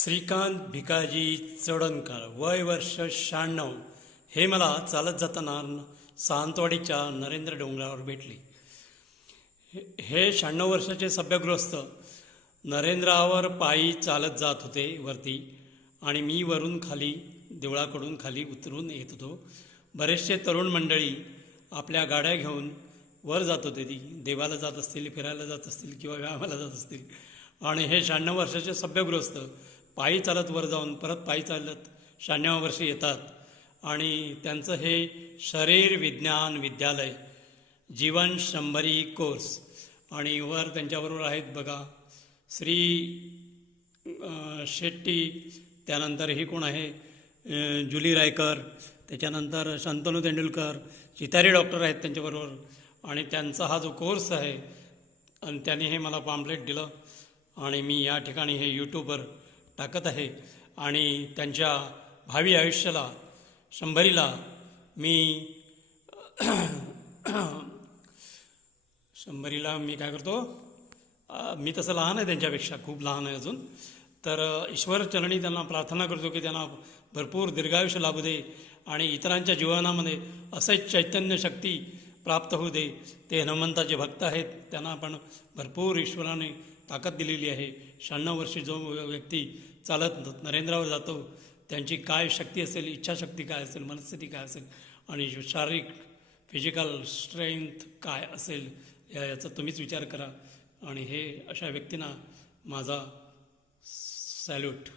श्रीकांत भिकाजी चोडणकर, वय वर्ष 96. हे मला चालत जाताना सावंतवाडीच्या नरेंद्र डोंगरावर भेटले. हे 96 वर्षाचे सभ्यगृहस्थ नरेंद्रावर पायी चालत जात होते वरती, आणि मी वरून खाली देवळाकडून खाली उतरून येत होतो. बरेचसे तरुण मंडळी आपल्या गाड्या घेऊन वर जात होते. ती देवाला जात असतील, फिरायला जात असतील किंवा व्यायामाला जात असतील. आणि हे 96 वर्षाचे सभ्यगृहस्थ पायी चालत वर जाऊन परत पायी चालत 96 वर्षे येतात. आणि त्यांचं हे शरीर विज्ञान विद्यालय जीवन 100 कोर्स. आणि वर त्यांच्याबरोबर आहेत बघा श्री शेट्टी, त्यानंतर ही कोण आहे जुली रायकर, त्याच्यानंतर शंतनू तेंडुलकर, चितारी डॉक्टर आहेत त्यांच्याबरोबर. आणि त्यांचा हा जो कोर्स आहे, आणि त्याने हे मला पॅम्पलेट दिलं आणि मी या ठिकाणी हे यूट्यूबवर टाकत आहे. आणि त्यांच्या भावी आयुष्याला 100ला मी 100ला मी काय करतो, मी तसं लहान आहे, त्यांच्यापेक्षा खूप लहान आहे अजून. तर ईश्वरचरणी त्यांना प्रार्थना करतो की त्यांना भरपूर दीर्घायुष्य लाभू दे आणि इतरांच्या जीवनामध्ये असंच चैतन्य शक्ती प्राप्त होऊ दे. ते हनुमंताचे भक्त आहेत, त्यांना पण भरपूर ईश्वराने ताकद दिलेली आहे. 96 वर्षी जो व्यक्ती चालत नरेंद्रावर जातो, त्यांची काय शक्ती असेल, इच्छाशक्ती काय असेल, मनस्थिती काय असेल, आणि शारीरिक फिजिकल स्ट्रेंथ काय असेल, याचा तुम्हीच विचार करा. आणि हे अशा व्यक्तींना माझा सॅल्यूट.